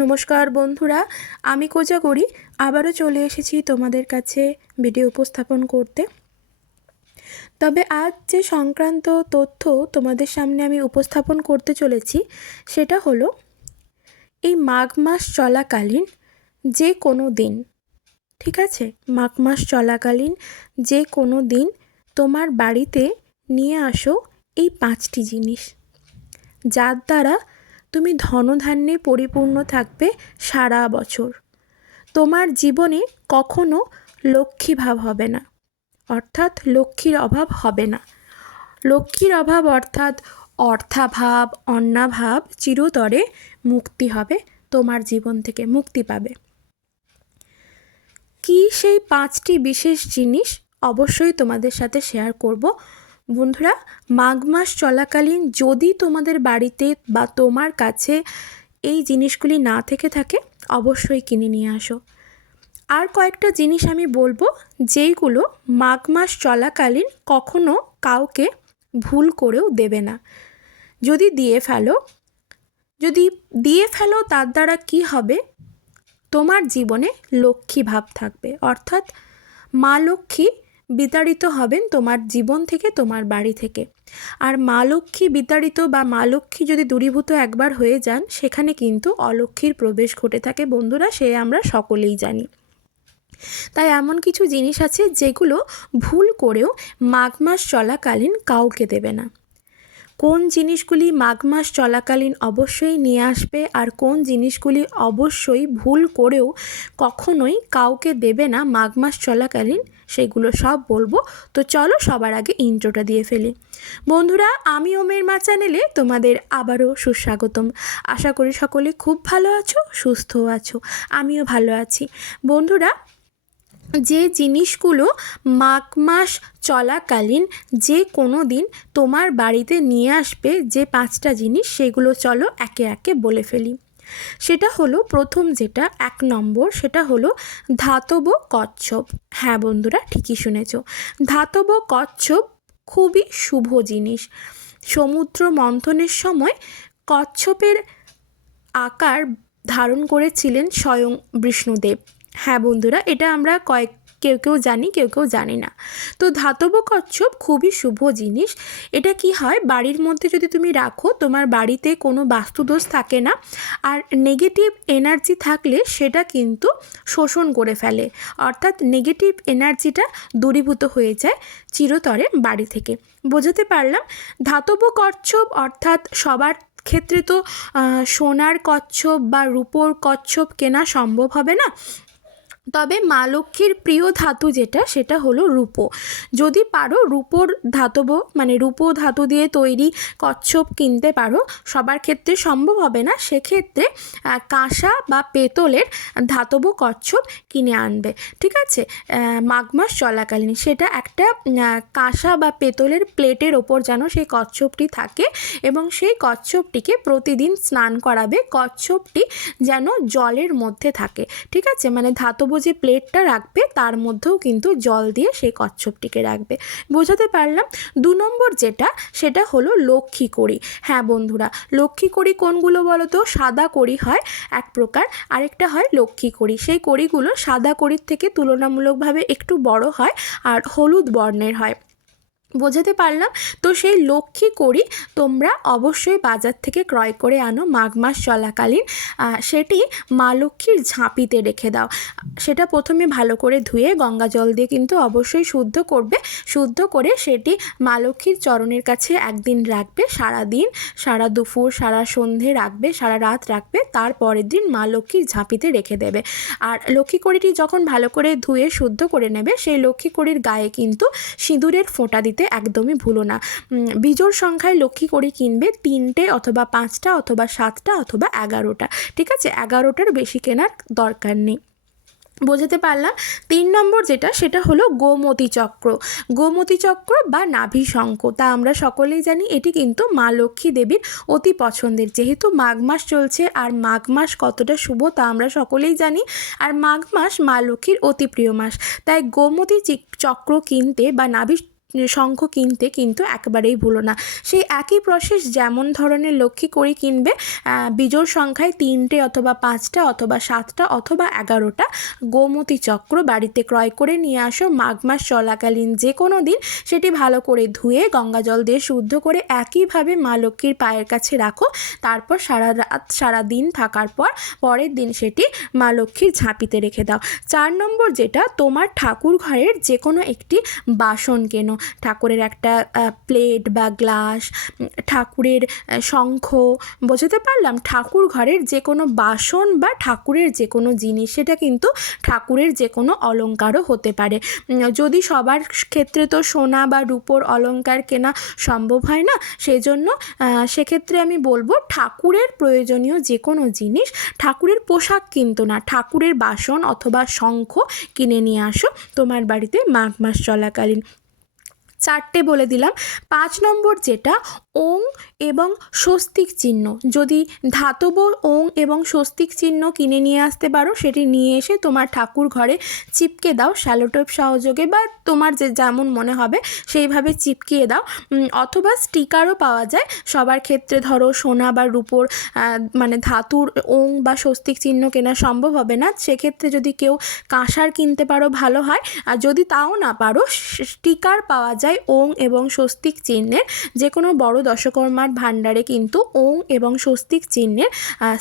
নমস্কার বন্ধুরা, আমি কোজা করি, আবারও চলে এসেছি তোমাদের কাছে ভিডিও উপস্থাপন করতে। তবে আজ যে সংক্রান্ত তথ্য তোমাদের সামনে আমি উপস্থাপন করতে চলেছি, সেটা হলো, এই মাঘ মাস চলাকালীন যে কোনো দিন, ঠিক আছে? মাঘ মাস চলাকালীন যে কোনো দিন তোমার বাড়িতে নিয়ে আসো এই পাঁচটি জিনিস। যার দ্বারা তুমি ধনধান্যে পরিপূর্ণ থাকবে সারা বছর। তোমার জীবনে কখনো লক্ষ্মী ভাব হবে না, অর্থাৎ লক্ষ্মীর অভাব হবে না। লক্ষ্মীর অভাব অর্থাৎ অর্থাভাব অন্নাভাব চিরতরে মুক্তি হবে, তোমার জীবন থেকে মুক্তি পাবে। কি সেই পাঁচটি বিশেষ জিনিস অবশ্যই তোমাদের সাথে শেয়ার করব। বন্ধুরা, মাঘ মাস চলাকালীন যদি তোমাদের বাড়িতে বা তোমার কাছে এই জিনিসগুলি না থেকে থাকে, অবশ্যই কিনে নিয়ে আসো। আর কয়েকটা জিনিস আমি বলব, যেইগুলো মাঘ মাস চলাকালীন কখনো কাউকে ভুল করেও দেবে না। যদি দিয়ে ফেলো, যদি দিয়ে ফেলো তার দ্বারা কি হবে? তোমার জীবনে লক্ষ্মী ভাব থাকবে। অর্থাৎ মা লক্ষ্মী বিতাড়িত হবেন তোমার জীবন থেকে, তোমার বাড়ি থেকে। আর মা লক্ষ্মী বিতাড়িত বা মা লক্ষ্মী যদি দূরীভূত একবার হয়ে যান, সেখানে কিন্তু অলক্ষ্মীর প্রবেশ ঘটে থাকে বন্ধুরা, সে আমরা সকলেই জানি। তাই এমন কিছু জিনিস আছে যেগুলো ভুল করেও মাঘ মাস চলাকালীন কাউকে দেবে না। কোন জিনিসগুলি মাঘ মাস চলাকালীন অবশ্যই নিয়ে আসবে আর কোন জিনিসগুলি অবশ্যই ভুল করেও কখনোই কাউকে দেবে না মাঘ মাস চলাকালীন, সেগুলো সব বলব। তো চলো সবার আগে ইন্ট্রোটা দিয়ে ফেলি। বন্ধুরা, আমি ওমের মা চ্যানেলে তোমাদের আবারও সুস্বাগতম। আশা করি সকলে খুব ভালো আছো সুস্থ আছো, আমিও ভালো আছি। বন্ধুরা যে জিনিসগুলো মাঘ মাস চলাকালীন যে কোনো দিন তোমার বাড়িতে নিয়ে আসবে, যে পাঁচটা জিনিস, সেগুলো চলো একে একে বলে ফেলি। সেটা হলো প্রথম যেটা, এক নম্বর, সেটা হলো ধাতব কচ্ছপ। হ্যাঁ বন্ধুরা, ঠিকই শুনেছ। ধাতব কচ্ছপ খুবই শুভ জিনিস। সমুদ্র মন্থনের সময় কচ্ছপের আকার ধারণ করেছিলেন স্বয়ং বিষ্ণুদেব। হ্যাঁ বন্ধুরা, এটা আমরা কয়েক, কেউ কেউ জানি, কেউ কেউ জানি না। তো ধাতব কচ্ছপ খুবই শুভ জিনিস। এটা কি হয়? বাড়ির মধ্যে যদি তুমি রাখো, তোমার বাড়িতে কোনো বাস্তুদোষ থাকে না। আর নেগেটিভ এনার্জি থাকলে সেটা কিন্তু শোষণ করে ফেলে। অর্থাৎ নেগেটিভ এনার্জিটা দূরীভূত হয়ে যায় চিরতরে বাড়ি থেকে। বোঝাতে পারলাম? ধাতব কচ্ছপ অর্থাৎ সবার ক্ষেত্রে তো সোনার কচ্ছপ বা রূপোর কচ্ছপ কেনা সম্ভব হবে না। তবে মা লক্ষ্মীর প্রিয় ধাতু যেটা, সেটা হলো রূপো। যদি পারো রূপোর ধাতব মানে রূপো ধাতু দিয়ে তৈরি কচ্ছপ কিনতে পারো, সবার ক্ষেত্রে সম্ভব হবে না, সেক্ষেত্রে কাঁসা বা পেতলের ধাতব কচ্ছপ কিনে আনবে, ঠিক আছে? মাঘ মাস চলাকালীন। সেটা একটা কাঁসা বা পেতলের প্লেটের ওপর যেন সেই কচ্ছপটি থাকে এবং সেই কচ্ছপটিকে প্রতিদিন স্নান করাবে, কচ্ছপটি যেন জলের মধ্যে থাকে, ঠিক আছে? মানে ধাতব যে প্লেটটা রাখবে, তার মধ্যেও কিন্তু জল দিয়ে সেই কচ্ছপটিকে রাখবে। বোঝাতে পারলাম? দু নম্বর যেটা, সেটা হলো লক্ষ্মী কড়ি। হ্যাঁ বন্ধুরা, লক্ষ্মী কড়ি কোনগুলো বলো তো সাদা কড়ি হয় এক প্রকার, আরেকটা হয় লক্ষ্মী কড়ি। সেই কড়িগুলো সাদা কড়ির থেকে তুলনামূলকভাবে একটু বড় হয় আর হলুদ বর্ণের হয়। বোঝাতে পারলাম। তো সেই লক্ষ্মী করি তোমরা অবশ্যই বাজার থেকে ক্রয় করে আনো মাঘ মাস চলাকালীন। সেটি মা লক্ষ্মীর ঝাঁপিতে রেখে দাও। সেটা প্রথমে ভালো করে ধুয়ে গঙ্গা জল দিয়ে কিন্তু অবশ্যই শুদ্ধ করবে। শুদ্ধ করে সেটি মা লক্ষ্মীর চরণের কাছে একদিন রাখবে, সারা দিন, সারা দুপুর, সারা সন্ধে রাখবে, সারা রাত রাখবে, তার পরের দিন মা লক্ষ্মীর ঝাঁপিতে রেখে দেবে। আর লক্ষ্মী কড়িটি যখন ভালো করে ধুয়ে শুদ্ধ করে নেবে, সেই লক্ষ্মী কড়ির গায়ে কিন্তু সিঁদুরের ফোঁটা দিতে একদমই ভুলো না। বিজোড় সংখ্যায় লক্ষ্মী করে কিনবে তিনটে অথবা পাঁচটা অথবা সাতটা অথবা এগারোটা। ঠিক আছে? এগারোটার বেশি কেনার দরকার নেই। বোঝাতে পারলাম? তিন নম্বর যেটা, সেটা হলো গোমতী চক্র। গোমতী চক্র বা নাভি শঙ্খ। তা আমরা সকলেই জানি, এটি কিন্তু মা লক্ষ্মী দেবীর অতি পছন্দের। যেহেতু মাঘ মাস চলছে, আর মাঘ মাস কতটা শুভ তা আমরা সকলেই জানি, আর মাঘ মাস মা লক্ষ্মীর অতি প্রিয় মাস। তাই গোমতী চক্র কিনতে বা নাভি শঙ্খ কিনতে কিন্তু একেবারেই ভুলো না। সেই একই প্রসেস যেমন ধরনের লক্ষ্মী করি কিনবে বিজোড় সংখ্যায় তিনটে অথবা পাঁচটা অথবা সাতটা অথবা এগারোটা গোমতী চক্র বাড়িতে ক্রয় করে নিয়ে আসো। মাঘ মাস চলাকালীন যে কোনো দিন সেটি ভালো করে ধুয়ে, গঙ্গা জল দিয়ে শুদ্ধ করে একইভাবে মা লক্ষ্মীর পায়ের কাছে রাখো। তারপর সারা রাত, সারা দিন থাকার পর পরের দিন সেটি মা লক্ষ্মীর ঝাঁপিতে রেখে দাও। চার নম্বর যেটা, তোমার ঠাকুর ঘরের যে কোনো একটি বাসন কেনো। ঠাকুরের একটা প্লেট বা গ্লাস ঠাকুরের শঙ্খ, বোঝাতে পারলাম ঠাকুর ঘরের যে কোনো বাসন বা ঠাকুরের যে কোনো জিনিস, সেটা কিন্তু ঠাকুরের যে কোনো অলঙ্কারও হতে পারে। যদি সবার ক্ষেত্রে তো সোনা বা রূপোর অলংকার কেনা সম্ভব হয় না সেই জন্য সেক্ষেত্রে আমি বলব ঠাকুরের প্রয়োজনীয় যে কোনো জিনিস, ঠাকুরের পোশাক কিন্তু না, ঠাকুরের বাসন অথবা শঙ্খ কিনে নিয়ে আসো। তোমার বাড়িতে মাঘ মাস চলাকালীন। চারটে বলে দিলাম। পাঁচ নম্বর যেটা ওং এবং স্বস্তিক চিহ্ন। যদি ধাতব ওং এবং স্বস্তিক চিহ্ন কিনে নিয়ে আসতে পারো, সেটি নিয়ে এসে তোমার ঠাকুর ঘরে চিপকে দাও শ্যালোটেপ সহযোগে বা তোমার যে যেমন মনে হবে সেইভাবে চিপকিয়ে দাও। অথবা স্টিকারও পাওয়া যায়। সবার ক্ষেত্রে ধরো সোনা বা রূপোর মানে ধাতুর ওং বা স্বস্তিক চিহ্ন কেনা সম্ভব হবে না। সেক্ষেত্রে যদি কেউ কাঁসার কিনতে পারো, ভালো হয়। আর যদি তাও না পারো, স্টিকার পাওয়া যায় ওং এবং স্বস্তিক চিহ্নের। যে কোনো বড় দশকর্মার ভাণ্ডারে কিন্তু ওং এবং স্বস্তিক চিহ্নের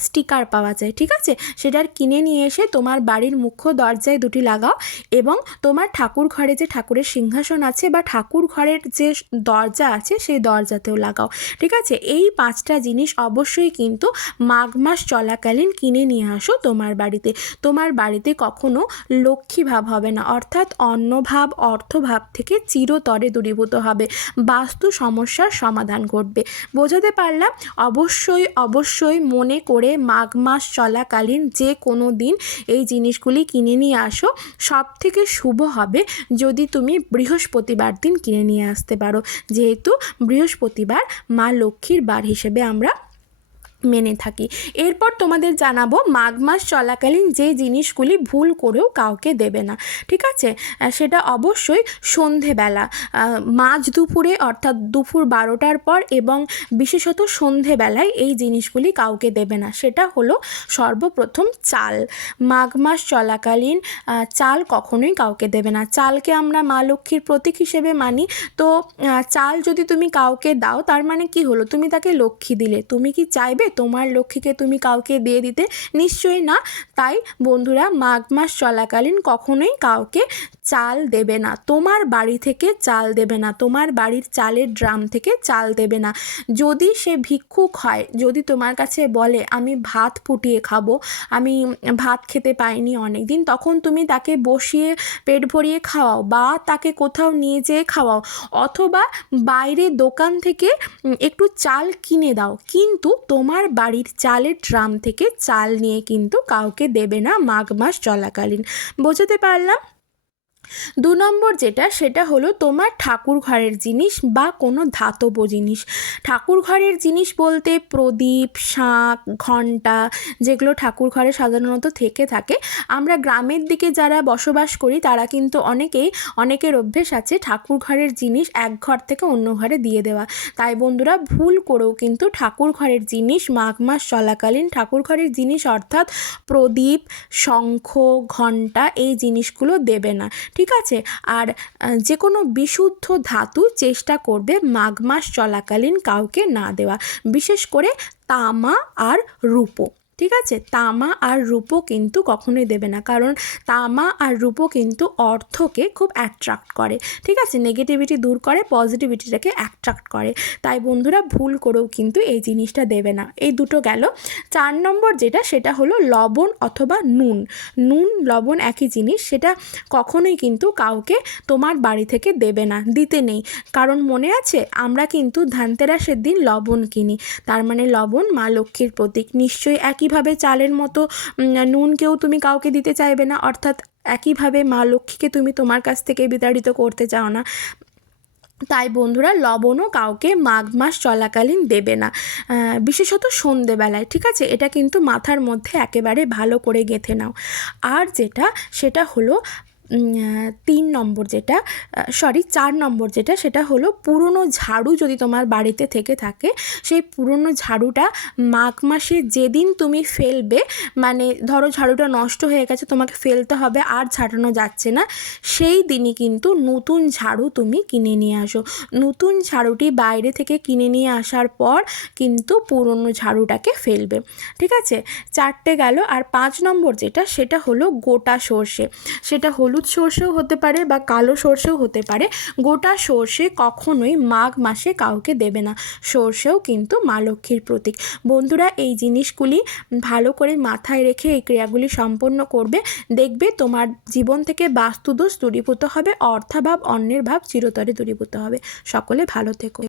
স্টিকার পাওয়া যায়, ঠিক আছে? সেটার কিনে নিয়ে এসে তোমার বাড়ির মুখ্য দরজায় দুটি লাগাও এবং তোমার ঠাকুর ঘরে যে ঠাকুরের সিংহাসন আছে বা ঠাকুর ঘরের যে দরজা আছে সেই দরজাতেও লাগাও, ঠিক আছে? এই পাঁচটা জিনিস অবশ্যই কিন্তু মাঘ মাস চলাকালীন কিনে নিয়ে আসো তোমার বাড়িতে। তোমার বাড়িতে কখনো লক্ষ্মী ভাব হবে না, অর্থাৎ অন্নভাব, অর্থভাব থেকে চিরতরে দূরীভূত হবে। বাস্তু সমস্যার সমাধান ঘটবে। বোঝাতে পারলাম, অবশ্যই অবশ্যই মনে করে মাঘ মাস চলাকালীন যে কোনো দিন এই জিনিসগুলি কিনে নিয়ে আসো। সব থেকে শুভ হবে যদি তুমি বৃহস্পতিবার দিন কিনে নিয়ে আসতে পারো। যেহেতু বৃহস্পতিবার মা লক্ষ্মীর বার হিসেবে আমরা মেনে থাকি। এরপর তোমাদের জানাব, মাঘ মাস চলাকালীন যে জিনিসগুলি ভুল করেও কাউকে দেবে না, ঠিক আছে? সেটা অবশ্যই সন্ধেবেলা। মাঝ দুপুরে, অর্থাৎ দুপুর বারোটার পর এবং বিশেষত সন্ধেবেলায় এই জিনিসগুলি কাউকে দেবে না, সেটা হলো সর্বপ্রথম চাল। মাঘ মাস চলাকালীন চাল কখনোই কাউকে দেবে না। চালকে আমরা মা লক্ষ্মীর প্রতীক হিসেবে মানি। তো চাল যদি তুমি কাউকে দাও, তার মানে কি হলো? তুমি তাকে লক্ষ্মী দিলে। তুমি কি চাইবে তোমার লক্ষ্মীকে তুমি কাউকে দিয়ে দিতে নিশ্চয়ই না। তাই বন্ধুরা, মাঘ মাস চলাকালীন কখনোই কাউকে চাল দেবে না। তোমার বাড়ি থেকে চাল দেবে না। তোমার বাড়ির চালের ড্রাম থেকে চাল দেবে না। যদি সে ভিক্ষুক হয়, যদি তোমার কাছে বলে, আমি ভাত ফুটিয়ে খাব, আমি ভাত খেতে পাইনি অনেক দিন তখন তুমি তাকে বসিয়ে পেট ভরিয়ে খাওয়াও বা তাকে কোথাও নিয়ে যেয়ে খাওয়াও। অথবা বাইরে দোকান থেকে একটু চাল কিনে দাও। কিন্তু তোমার বাড়ির চালের ড্রাম থেকে চাল নিয়ে কিন্তু কাউকে দেবে না মাঘ মাস চলাকালীন। বোঝাতে পারলাম? দু নম্বর যেটা, সেটা হলো তোমার ঠাকুর ঘরের জিনিস বা কোনো ধাতব জিনিস। ঠাকুর ঘরের জিনিস বলতে প্রদীপ, শাঁখ, ঘণ্টা যেগুলো ঠাকুর ঘরে সাধারণত থেকে থাকে। আমরা গ্রামের দিকে যারা বসবাস করি, তারা কিন্তু অনেকেই, অনেকের অভ্যেস আছে ঠাকুর ঘরের জিনিস এক ঘর থেকে অন্য ঘরে দিয়ে দেওয়া। তাই বন্ধুরা, ভুল করেও কিন্তু ঠাকুর ঘরের জিনিস, মাঘ মাস চলাকালীন ঠাকুর ঘরের জিনিস অর্থাৎ প্রদীপ, শঙ্খ, ঘণ্টা এই জিনিসগুলো দেবে না। ঠিক আছে? আর যে কোনো বিশুদ্ধ ধাতু চেষ্টা করবে মাঘ মাস চলাকালীন কাউকে না দেওয়া। বিশেষ করে তামা আর রূপো। ঠিক আছে? তামা আর রূপো কিন্তু কখনোই দেবে না। কারণ তামা আর রূপো কিন্তু অর্থকে খুব অ্যাট্রাক্ট করে। ঠিক আছে? নেগেটিভিটি দূর করে পজিটিভিটিটাকে অ্যাট্রাক্ট করে। তাই বন্ধুরা, ভুল করেও কিন্তু এই জিনিসটা দেবে না। এই দুটো গেল। চার নম্বর যেটা, সেটা হলো লবণ অথবা নুন। নুন, লবণ একই জিনিস, সেটা কখনোই কিন্তু কাউকে তোমার বাড়ি থেকে দেবে না, দিতে নেই। কারণ মনে আছে, আমরা কিন্তু ধানতেরাসের দিন লবণ কিনি। তার মানে লবণ মা লক্ষ্মীর প্রতীক। নিশ্চয়ই একইভাবে চালের মতো নুনকেও তুমি কাউকে দিতে চাইবে না। অর্থাৎ একইভাবে মা লক্ষ্মীকে তুমি তোমার কাছ থেকে বিতাড়িত করতে চাও না। তাই বন্ধুরা, লবণও কাউকে মাঘ মাস চলাকালীন দেবে না। বিশেষত সন্ধেবেলায়, ঠিক আছে? এটা কিন্তু মাথার মধ্যে একেবারে ভালো করে গেঁথে নাও। আর যেটা, সেটা হলো তিন নম্বর যেটা সরি চার নম্বর যেটা, সেটা হলো পুরনো ঝাড়ু যদি তোমার বাড়িতে থেকে থাকে, সেই পুরনো ঝাড়ুটা মাঘ মাসে যেদিন তুমি ফেলবে মানে ধরো ঝাড়ুটা নষ্ট হয়ে গেছে, তোমাকে ফেলতে হবে, আর ঝাড়ানো যাচ্ছে না, সেই দিনই কিন্তু নতুন ঝাড়ু তুমি কিনে নিয়ে আসো। নতুন ঝাড়ুটি বাইরে থেকে কিনে নিয়ে আসার পর কিন্তু পুরনো ঝাড়ুটাকে ফেলবে। ঠিক আছে? চারটে গেল, আর পাঁচ নম্বর যেটা, সেটা হলো গোটা সর্ষে। সেটা হলুদ সর্ষেও হতে পারে বা কালো সর্ষেও হতে পারে, গোটা সর্ষে কখনোই মাঘ মাসে কাউকে দেবে না। সর্ষেও কিন্তু মা লক্ষ্মীর প্রতীক। বন্ধুরা, এই জিনিসগুলি ভালো করে মাথায় রেখে এই ক্রিয়াগুলি সম্পন্ন করবে। দেখবে তোমার জীবন থেকে বাস্তুদোষ দূরীভূত হবে, অর্থাভাব, অন্যের ভাব চিরতরে দূরীভূত হবে। সকলে ভালো থেকো।